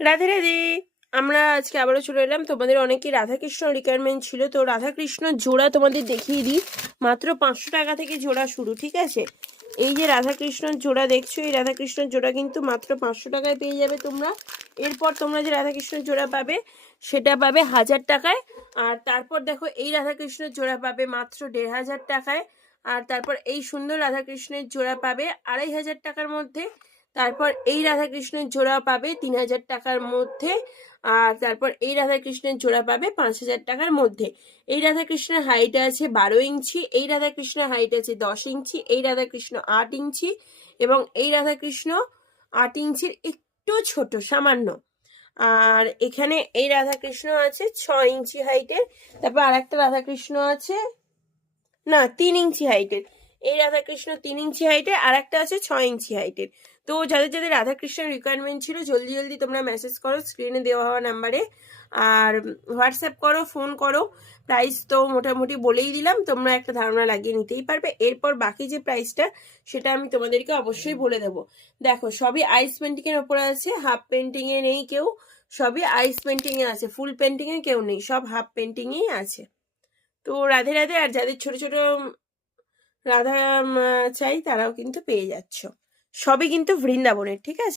রাধে রাধে। আমরা আজকে আবারও চলে এলাম। তোমাদের অনেকে রাধাকৃষ্ণ রিকোয়ারমেন্ট ছিল, তো রাধাকৃষ্ণ জোড়া তোমাদের দেখিয়ে দিই। মাত্র 500 টাকা থেকে জোড়া শুরু, ঠিক আছে? এই যে রাধাকৃষ্ণর জোড়া দেখছো, এই রাধাকৃষ্ণর জোড়া কিন্তু মাত্র 500 টাকায় পেয়ে যাবে তোমরা। এরপর তোমরা যে রাধাকৃষ্ণের জোড়া পাবে সেটা পাবে 1000 টাকায়। আর তারপর দেখো এই রাধাকৃষ্ণের জোড়া পাবে মাত্র 1500 টাকায়। আর তারপর এই সুন্দর রাধাকৃষ্ণের জোড়া পাবে 2500 টাকার মধ্যে। তারপর এই রাধাকৃষ্ণের জোড়া পাবে 3000 টাকার মধ্যে। আর তারপর এই রাধাকৃষ্ণের জোড়া পাবে 5000 টাকার মধ্যে। এই রাধাকৃষ্ণের হাইট আছে 12 ইঞ্চি, এই রাধাকৃষ্ণের হাইট আছে 10 ইঞ্চি, এই রাধাকৃষ্ণ 8 ইঞ্চি এবং এই রাধাকৃষ্ণ 8 ইঞ্চির একটু ছোট সামান্য। আর এখানে এই রাধাকৃষ্ণ আছে 6 ইঞ্চি হাইটের। তারপর আর একটা রাধাকৃষ্ণ আছে, না 3 ইঞ্চি হাইটের। এই রাধাকৃষ্ণ 3 ইঞ্চি হাইটের, আর একটা আছে 6 ইঞ্চি হাইটের। তো যাদের যাদের রাধাকৃষ্ণের রিকোয়ারমেন্ট ছিল জলদি জলদি তোমরা মেসেজ করো স্ক্রিনে দেওয়া হওয়া নাম্বারে, আর হোয়াটসঅ্যাপ করো, ফোন করো। প্রাইস তো মোটামুটি বলেই দিলাম, তোমরা একটা ধারণা লাগিয়ে নিতেই পারবে। এরপর বাকি যে প্রাইসটা সেটা আমি তোমাদেরকে অবশ্যই বলে দেবো। দেখো সবই আইস পেন্টিংয়ের ওপরে আছে, হাফ পেন্টিংয়ে নেই কেউ, সবই আইস পেন্টিংয়ে আছে, ফুল পেন্টিংয়ে কেউ নেই, সব হাফ পেন্টিংয়েই আছে। তো রাধে রাধে। আর যাদের ছোট ছোট রাধা চাই তারাও কিন্তু পেয়ে যাচ্ছ। সবই কিন্তু বৃন্দাবনের, ঠিক আছে?